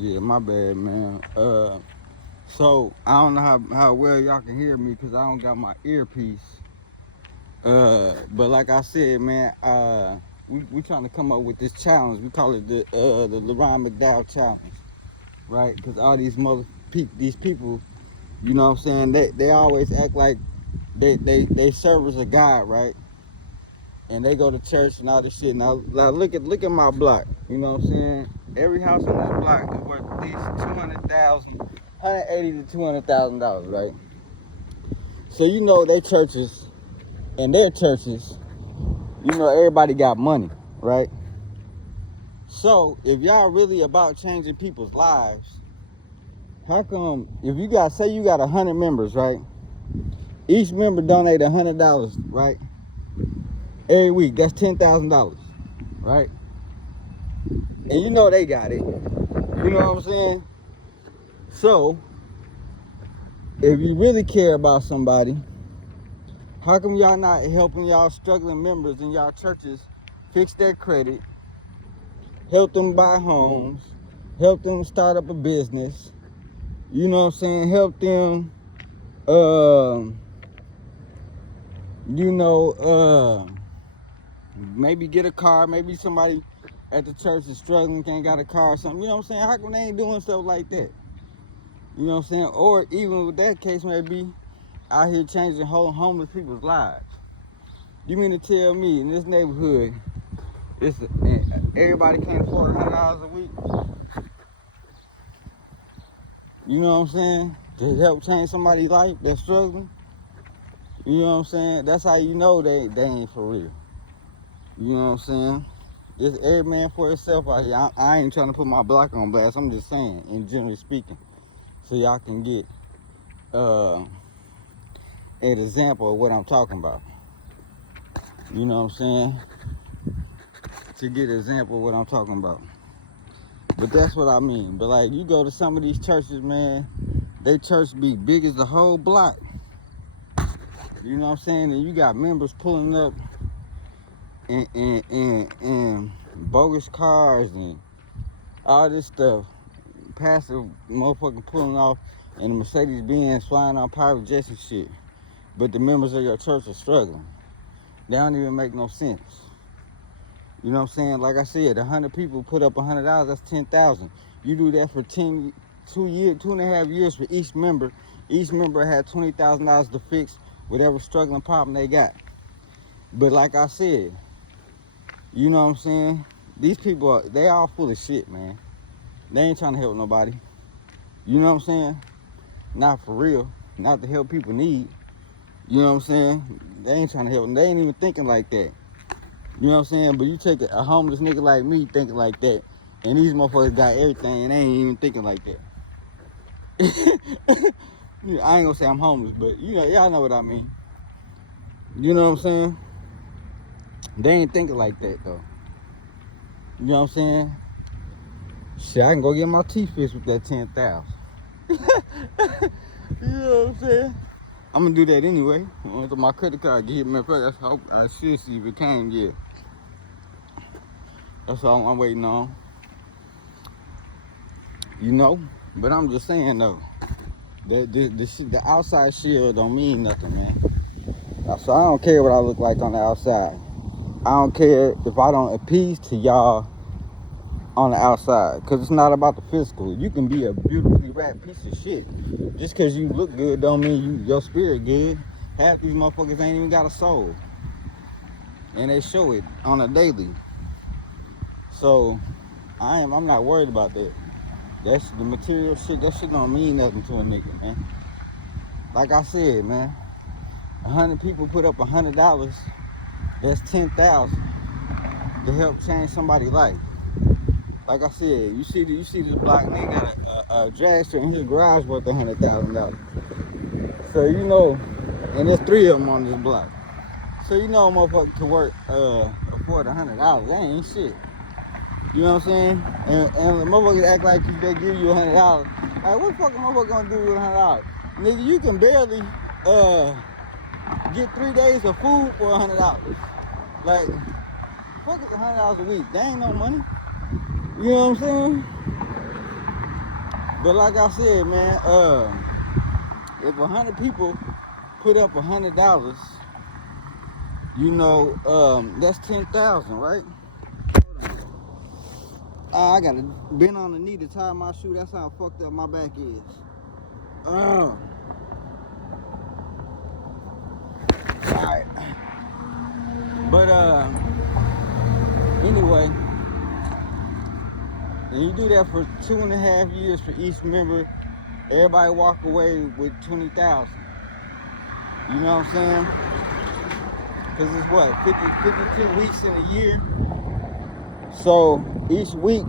Yeah, my bad, man. So I don't know how well y'all can hear me because I don't got my earpiece. But like I said, man, we trying to come up with this challenge. We call it the LeRon McDowell challenge, right? Because all these people, you know what I'm saying? They always act like they serve as a God, right? And they go to church and all this shit. Now look at my block. You know what I'm saying? Every house on this block is worth at least $180,000 to $200,000, right? So you know they churches and their churches, you know everybody got money, right? So if y'all really about changing people's lives, how come if you got say you got 100 members, right? Each member donate $100, right? Every week, that's $10,000, right? And you know they got it. You know what I'm saying? So, if you really care about somebody, how come y'all not helping y'all struggling members in y'all churches fix their credit, help them buy homes, help them start up a business, you know what I'm saying? Help them, maybe get a car, maybe somebody at the church is struggling, can't got a car or something, you know what I'm saying? How come they ain't doing stuff like that? You know what I'm saying? Or even with that case maybe out here changing whole homeless people's lives. You mean to tell me in this neighborhood, everybody can't afford $100 a week? You know what I'm saying? To help change somebody's life that's struggling. You know what I'm saying? That's how you know they ain't for real. You know what I'm saying? It's every man for himself out here. I ain't trying to put my block on blast. I'm just saying, in generally speaking, so y'all can get an example of what I'm talking about. You know what I'm saying? To get an example of what I'm talking about. But that's what I mean. But like you go to some of these churches, man, they church be big as the whole block. You know what I'm saying? And you got members pulling up in bogus cars and all this stuff. Passive motherfucker pulling off in a Mercedes Benz flying on private jets and shit. But the members of your church are struggling. They don't even make no sense. You know what I'm saying? Like I said, 100 people put up $100, that's 10,000. You do that for 2.5 years for each member. Each member had $20,000 to fix whatever struggling problem they got. But like I said, you know what I'm saying? These people, they all full of shit, man. They ain't trying to help nobody. You know what I'm saying? Not for real. Not to help people need. You know what I'm saying? They ain't trying to help them. They ain't even thinking like that. You know what I'm saying? But you take a homeless nigga like me thinking like that, and these motherfuckers got everything and they ain't even thinking like that. I ain't gonna say I'm homeless, but you know, y'all know what I mean. You know what I'm saying? They ain't thinking like that though. You know what I'm saying? Shit, I can go get my teeth fixed with that 10,000. You know what I'm saying? I'm gonna do that anyway. Once my credit card get me, that's how I should see if it came yet. That's all I'm waiting on. You know? But I'm just saying though, the outside shield don't mean nothing, man. So I don't care what I look like on the outside. I don't care if I don't appease to y'all on the outside, because it's not about the physical. You can be a beautifully wrapped piece of shit. Just because you look good don't mean your spirit good. Half these motherfuckers ain't even got a soul. And they show it on a daily. So I'm not worried about that. That's the material shit. That shit don't mean nothing to a nigga, man. Like I said, man, 100 people put up $100. That's 10,000 to help change somebody's life. Like I said, you see this block nigga got a drag strip in his garage worth $100,000. So you know, and there's 3 of them on this block. So you know a motherfucker can work afford $100. That ain't shit. You know what I'm saying? And the motherfuckers act like they give you $100. Like what the fuck a motherfucker gonna do with $100? Nigga, you can barely get 3 days of food for $100. Like, fuck is $100 a week? That ain't no money. You know what I'm saying? But like I said, man, if 100 people put up $100, you know, that's 10,000, right? I gotta bend on the knee to tie my shoe. That's how fucked up my back is. Alright. But anyway, and you do that for 2.5 years for each member. Everybody walk away with 20,000. You know what I'm saying? Because it's what, 52 weeks in a year. So each week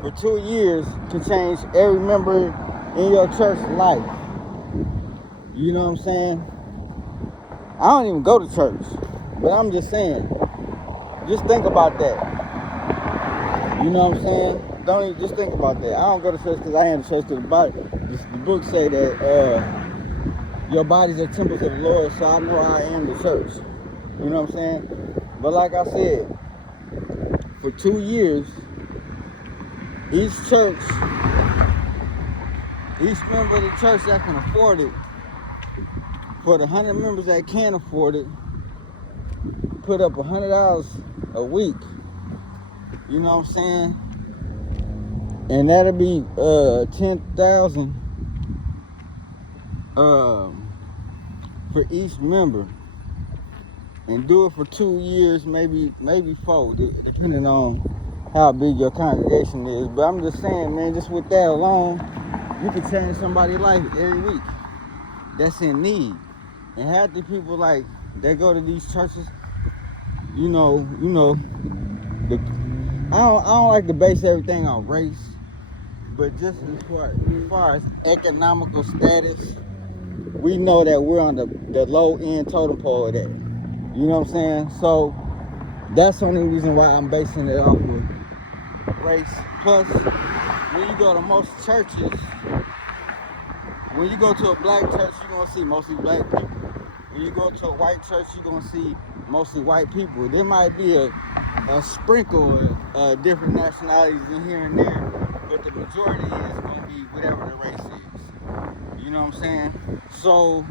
for 2 years can change every member in your church life. You know what I'm saying? I don't even go to church, but I'm just saying, just think about that. You know what I'm saying? Don't even just think about that. I don't go to church because I am the church to the body. The book say that your bodies are temples of the Lord, so I know I am the church. You know what I'm saying? But like I said, for 2 years, each member of the church that can afford it, for the 100 members that can't afford it, put up $100 a week. You know what I'm saying? And that'll be 10,000 for each member. And do it for 2 years, maybe 4, depending on how big your congregation is. But I'm just saying, man, just with that alone, you can change somebody's life every week that's in need. And half the people, like, they go to these churches, I don't like to base everything on race, but just as far as economical status, we know that we're on the low end totem pole of that. You know what I'm saying? So that's the only reason why I'm basing it off of race. Plus, when you go to most churches, when you go to a black church, you're going to see mostly black people. When you go to a white church, you're going to see mostly white people. There might be a sprinkle of different nationalities in here and there, but the majority is going to be whatever the race is. You know what I'm saying? So,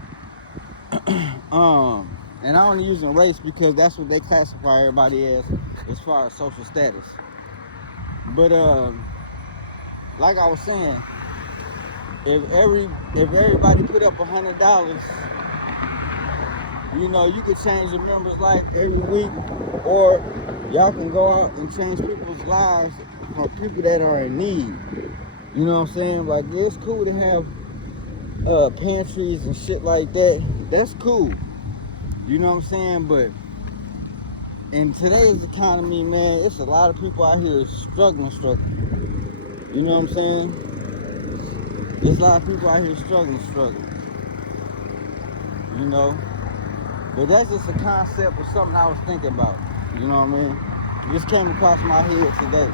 and I'm only using race because that's what they classify everybody as far as social status. But like I was saying, if everybody put up $100, you know, you could change your members' life every week, or y'all can go out and change people's lives from people that are in need. You know what I'm saying? Like, it's cool to have pantries and shit like that. That's cool. You know what I'm saying? But in today's economy, man, it's a lot of people out here struggling. You know what I'm saying? There's a lot of people out here struggling. You know? But that's just a concept of something I was thinking about. You know what I mean? It just came across my head today.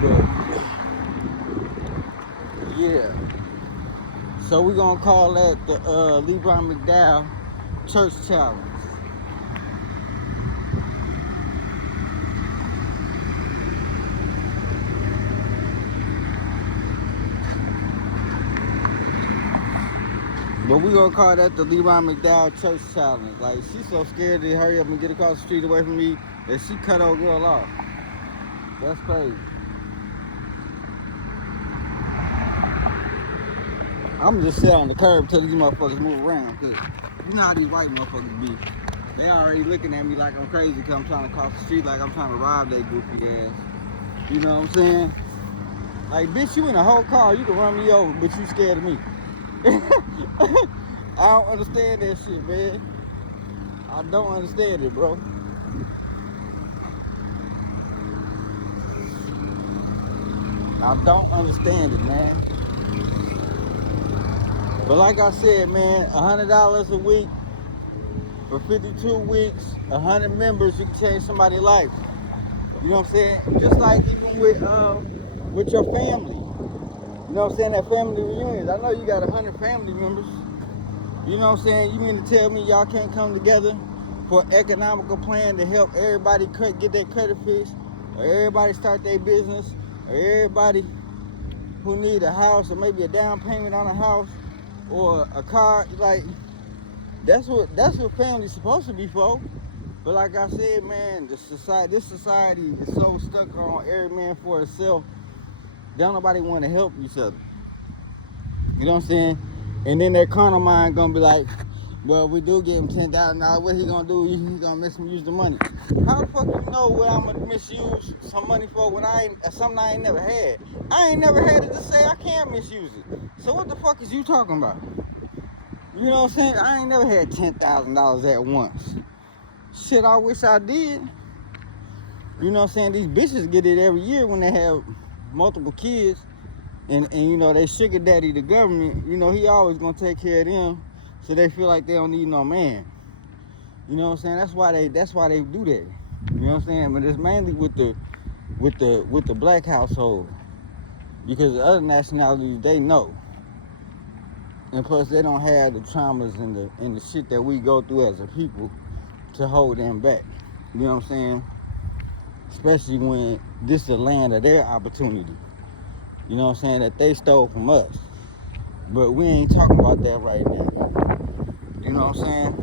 But, yeah. So we're going to call that the LeRon McDowell Church Challenge. But we're going to call that the LeRon McDowell Church Challenge. Like, she's so scared to hurry up and get across the street away from me that she cut old girl off. That's crazy. I'm just sit on the curb till these motherfuckers move around, because you know how these white motherfuckers be. They already looking at me like I'm crazy because I'm trying to cross the street, like I'm trying to rob their goofy ass. You know what I'm saying? Like, bitch, you in a whole car, you can run me over, but you scared of me. I don't understand that shit, man. I don't understand it, bro. I don't understand it, man. But like I said, man, $100 a week for 52 weeks, 100 members, you can change somebody's life. You know what I'm saying? Just like even with your family. You know what I'm saying? That family reunions. I know you got 100 family members. You know what I'm saying? You mean to tell me y'all can't come together for an economical plan to help everybody get their credit fixed, or everybody start their business, or everybody who need a house or maybe a down payment on a house or a car. Like, that's what family's supposed to be for. But like I said, man, this society is so stuck on every man for himself. Don't nobody want to help each other. You know what I'm saying? And then that carnal mind gonna be like, well, we do give him $10,000. What he gonna do? He's gonna misuse the money. How the fuck you know what I'm gonna misuse some money for when something I ain't never had? I ain't never had it to say I can't misuse it. So what the fuck is you talking about? You know what I'm saying? I ain't never had $10,000 at once. Shit, I wish I did. You know what I'm saying? These bitches get it every year when they have multiple kids. And you know, they sugar daddy, the government, you know, he always gonna take care of them. So they feel like they don't need no man. You know what I'm saying? That's why they do that. You know what I'm saying? But it's mainly with the black household. Because the other nationalities, they know. And plus they don't have the traumas and the shit that we go through as a people to hold them back. You know what I'm saying? Especially when this is the land of their opportunity. You know what I'm saying? That they stole from us. But we ain't talking about that right now. You know what I'm saying?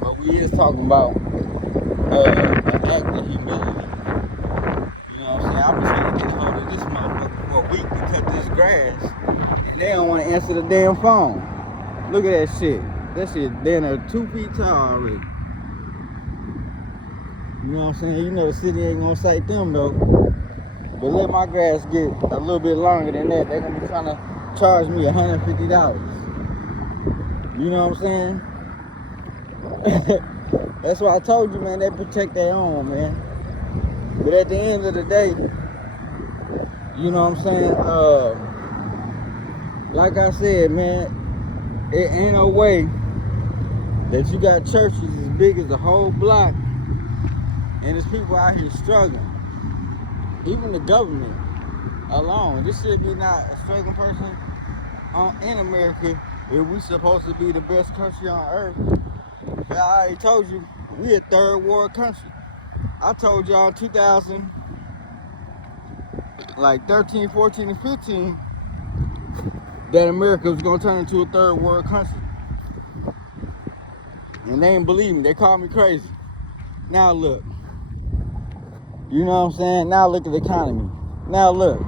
But we is talking about an act of humility. You know what I'm saying? I've been trying to get a hold of this motherfucker for a week to cut this grass. And they don't want to answer the damn phone. Look at that shit. That shit, they're 2 feet tall already. You know what I'm saying? You know the city ain't gonna cite them though. But let my grass get a little bit longer than that. They're gonna be trying to charge me $150. You know what I'm saying? That's why I told you, man, they protect their own, man. But at the end of the day, you know what I'm saying? Like I said, man, it ain't no way that you got churches as big as the whole block and there's people out here struggling. Even the government alone. This should be not a struggling person in America if we supposed to be the best country on earth. But I already told you, we a third world country. I told y'all in 2013, 14, and 15 that America was gonna turn into a third world country. And they didn't believe me. They called me crazy. Now look. You know what I'm saying? Now look at the economy. Now look.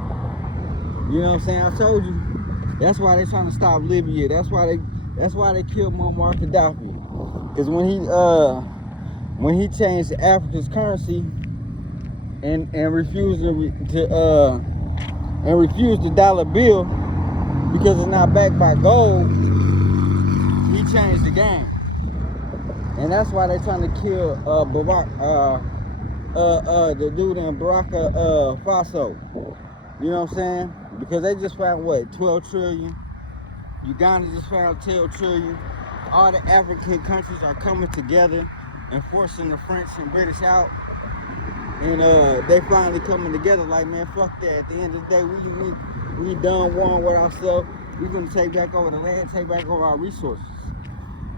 You know what I'm saying? I told you. That's why they trying to stop Libya. That's why they killed Muammar Gaddafi. Because when he changed Africa's currency and refused the dollar bill because it's not backed by gold, he changed the game. And that's why they trying to kill the dude in Burkina Faso. You know what I'm saying? Because they just found, what, 12 trillion? Uganda just found 12 trillion. All the African countries are coming together and forcing the French and British out. And they finally coming together like, man, fuck that. At the end of the day, we done warring with ourselves. We're going to take back over the land, take back over our resources.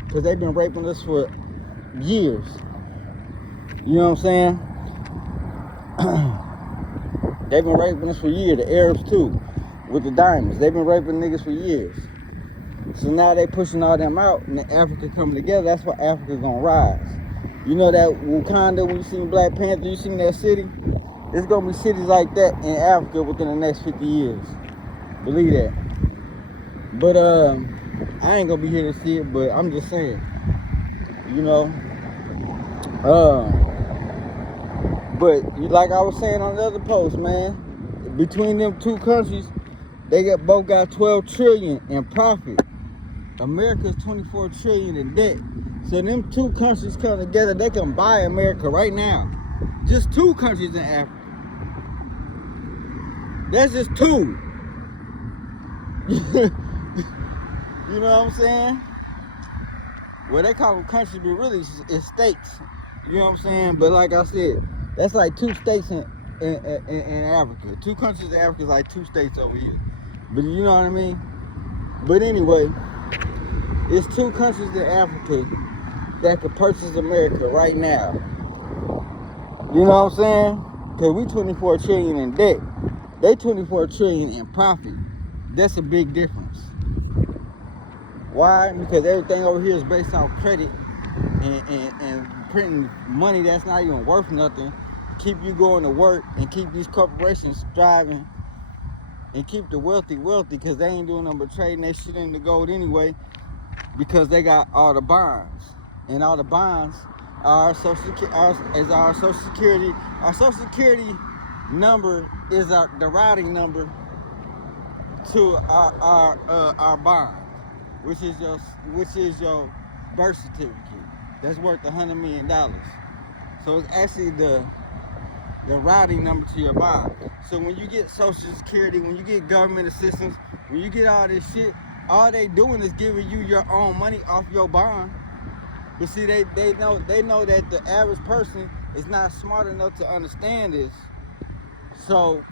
Because they've been raping us for years. You know what I'm saying? They've been raping us for years. The Arabs too, with the diamonds. They've been raping niggas for years. So now they pushing all them out, and then Africa coming together. That's why Africa's gonna rise. You know that Wakanda, when you seen Black Panther, you seen that city? There's gonna be cities like that in Africa within the next 50 years. Believe that. But I ain't gonna be here to see it, but I'm just saying. You know. But like I was saying on the other post, man, between them two countries, they both got 12 trillion in profit. America's 24 trillion in debt. So them two countries come together, they can buy America right now. Just two countries in Africa. That's just two. You know what I'm saying? Well, they call them countries, but really it's states. You know what I'm saying? But like I said, that's like two states in Africa. Two countries in Africa is like two states over here. But you know what I mean? But anyway, it's two countries in Africa that could purchase America right now. You know what I'm saying? Because we 24 trillion in debt. They 24 trillion in profit. That's a big difference. Why? Because everything over here is based off credit and printing money that's not even worth nothing. Keep you going to work and keep these corporations thriving and keep the wealthy because they ain't doing nothing but trading that shit into gold anyway, because they got all the bonds, and all the bonds are our social security. Our social security number is the routing number to our bond, which is your birth certificate. That's worth $100 million. So it's actually the routing number to your bond. So when you get Social Security, when you get government assistance, when you get all this shit, all they doing is giving you your own money off your bond. But see, they know that the average person is not smart enough to understand this. So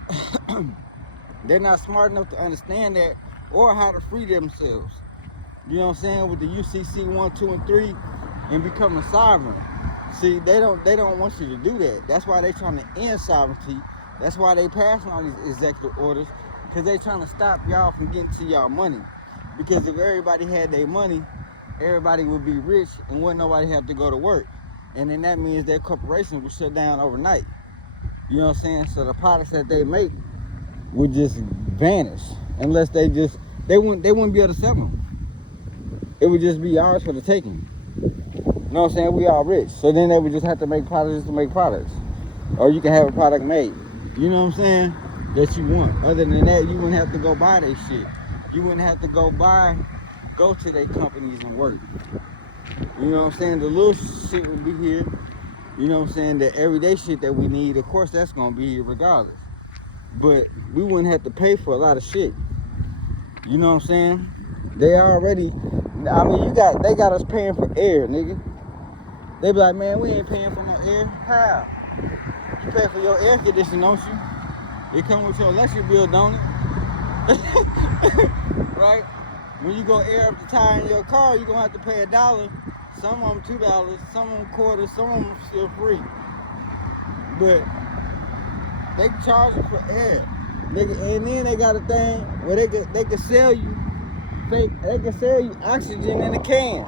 they're not smart enough to understand that or how to free themselves. You know what I'm saying? With the UCC 1, 2, and 3 and becoming sovereign. See, they don't want you to do that. That's why they trying to end sovereignty. That's why they passing all these executive orders, because they trying to stop y'all from getting to y'all money. Because if everybody had their money, everybody would be rich and wouldn't nobody have to go to work. And then that means their corporations would shut down overnight. You know what I'm saying? So the products that they make would just vanish unless they wouldn't be able to sell them. It would just be ours for the taking. You know what I'm saying? We all rich. So then they would just have to make products just to make products. Or you can have a product made. You know what I'm saying? That you want. Other than that, you wouldn't have to go buy their shit. You wouldn't have to go to their companies and work. You know what I'm saying? The little shit would be here. You know what I'm saying? The everyday shit that we need, of course, that's going to be here regardless. But we wouldn't have to pay for a lot of shit. You know what I'm saying? They already, I mean, they got us paying for air, nigga. They be like, man, we ain't paying for no air. How? You pay for your air conditioning, don't you? It come with your electric bill, don't it? Right? When you go air up the tire in your car, you're going to have to pay $1. Some of them $2, some of them quarters, some of them still free. But they charge you for air. And then they got a thing where they can sell you oxygen in a can.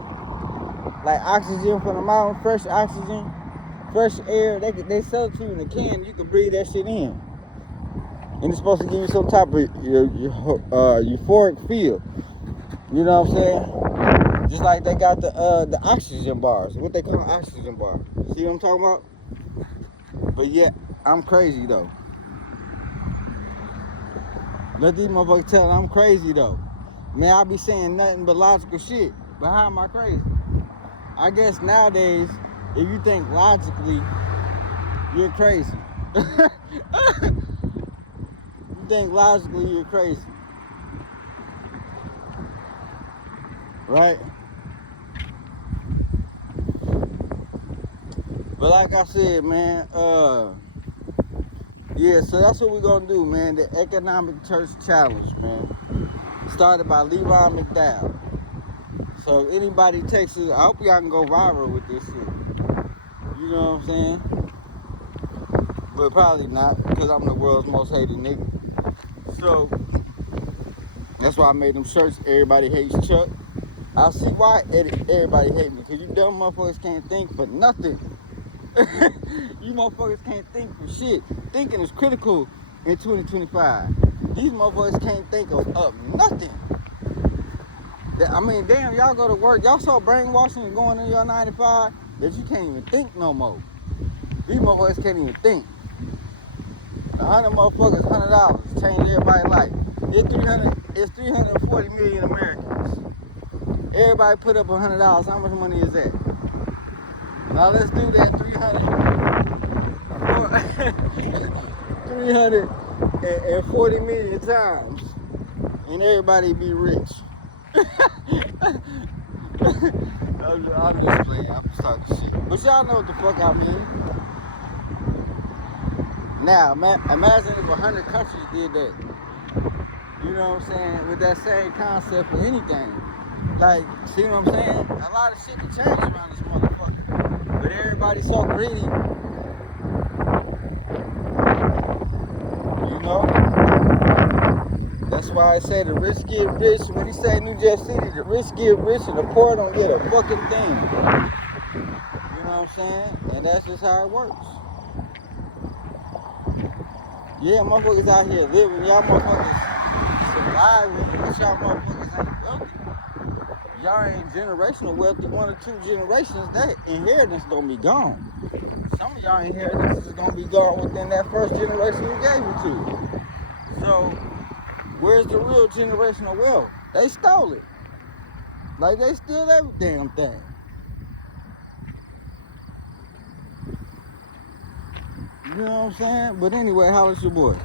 Like oxygen from the mountain, fresh oxygen, fresh air. They sell it to you in a can. You can breathe that shit in. And it's supposed to give you some type of euphoric feel. You know what I'm saying? Just like they got the oxygen bars. What they call oxygen bar. See what I'm talking about? But yeah, I'm crazy though. Let these motherfuckers tell them I'm crazy though. Man, I be saying nothing but logical shit. But how am I crazy? I guess nowadays, if you think logically, you're crazy. You think logically, you're crazy. Right? But like I said, man, yeah, so that's what we're gonna do, man. The Economic Church Challenge, man. Started by LeRon McDowell. So if anybody takes it, I hope y'all can go viral with this shit. You know what I'm saying? But probably not, because I'm the world's most hated nigga. So that's why I made them shirts. Everybody hates Chuck. I see why everybody hate me, because you dumb motherfuckers can't think for nothing. You motherfuckers can't think for shit. Thinking is critical in 2025. These motherfuckers can't think of nothing. I mean, damn, y'all go to work. Y'all so brainwashing and going in your 9 to 5 that you can't even think no more. These motherfuckers can't even think. 100 motherfuckers, $100 change everybody's life. It's 340 million Americans. Everybody put up $100. How much money is that? Now let's do that 340 million times, and everybody be rich. I'm just playing. I'm just talking shit. But y'all know what the fuck I mean. Now, imagine if 100 countries did that. You know what I'm saying? With that same concept for anything. Like, see what I'm saying? A lot of shit can change around this motherfucker. But everybody's so greedy. You know? That's why I say the rich get rich. When he say New Jack City, the rich get rich and the poor don't get a fucking thing. You know what I'm saying? And that's just how it works. Yeah, motherfuckers out here living. Y'all motherfuckers surviving. But y'all motherfuckers ain't wealthy. Y'all ain't generational wealthy. 1 or 2 generations, that inheritance gonna be gone. Some of y'all inheritance is gonna be gone within that first generation you gave it to. So, where's the real generational wealth? They stole it. Like they steal every damn thing. You know what I'm saying? But anyway, how is your boy?